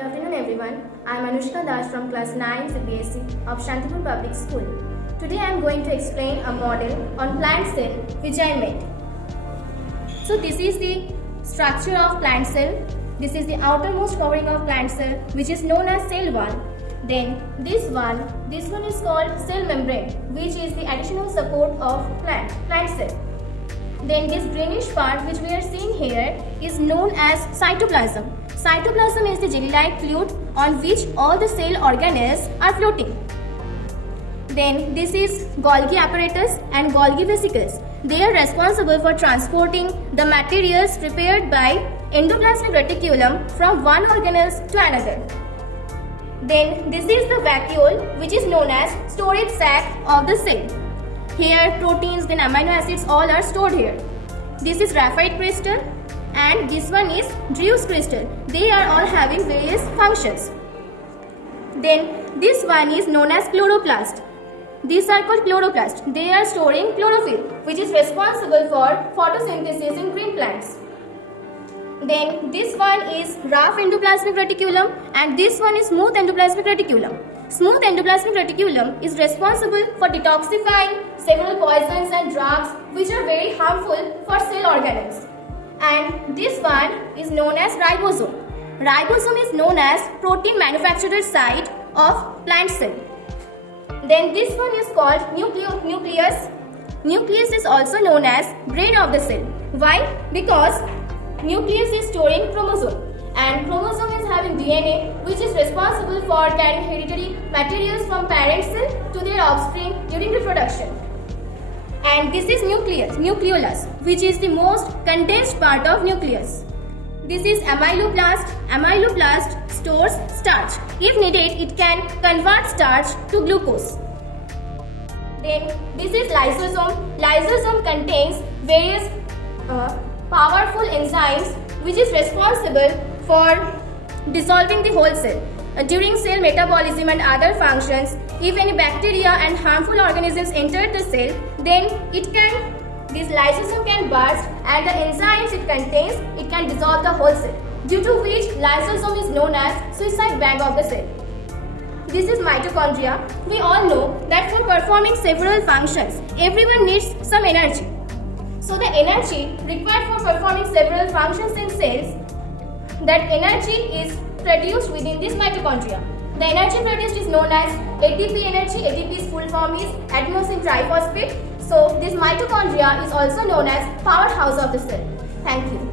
Good afternoon everyone. I am Anushka Das from class 9 CBSE of Shantipur Public School. Today I am going to explain a model on plant cell which I made. So this is the structure of plant cell. This is the outermost covering of plant cell which is known as cell wall. Then this one is called cell membrane, which is the additional support of plant cell. Then this greenish part which we are seeing here is known as cytoplasm. Cytoplasm is the jelly-like fluid on which all the cell organelles are floating. Then this is Golgi apparatus and Golgi vesicles. They are responsible for transporting the materials prepared by endoplasmic reticulum from one organelle to another. Then this is the vacuole, which is known as storage sac of the cell. Here proteins, then amino acids all are stored here. This is graphite crystal and this one is Drew's crystal. They are all having various functions. Then this one is known as chloroplast. These are called chloroplasts. They are storing chlorophyll, which is responsible for photosynthesis in green plants. Then this one is rough endoplasmic reticulum and this one is smooth endoplasmic reticulum. Smooth endoplasmic reticulum is responsible for detoxifying several poisons and drugs which are very harmful for cell organelles. And this one is known as ribosome. Ribosome is known as protein manufacturer site of plant cell. Then this one is called nucleus. Nucleus is also known as brain of the cell. Why? Because nucleus is storing chromosome and chromosome is having DNA which is responsible for carrying hereditary materials from parent cell to their offspring during reproduction. And this is nucleolus, which is the most condensed part of nucleus. This is amyloplast. Amyloplast stores starch. If needed, it can convert starch to glucose. Then this is lysosome. Lysosome contains various powerful enzymes which is responsible for dissolving the whole cell. During cell metabolism and other functions, if any bacteria and harmful organisms enter the cell, then this lysosome can burst and the enzymes it contains, it can dissolve the whole cell, due to which lysosome is known as suicide valve of the cell. This is mitochondria. We all know that for performing several functions, everyone needs some energy. So the energy required for performing several functions in cells, that energy is produced within this mitochondria. The energy produced is known as ATP energy. ATP's full form is adenosine triphosphate. So this mitochondria is also known as powerhouse of the cell. Thank you.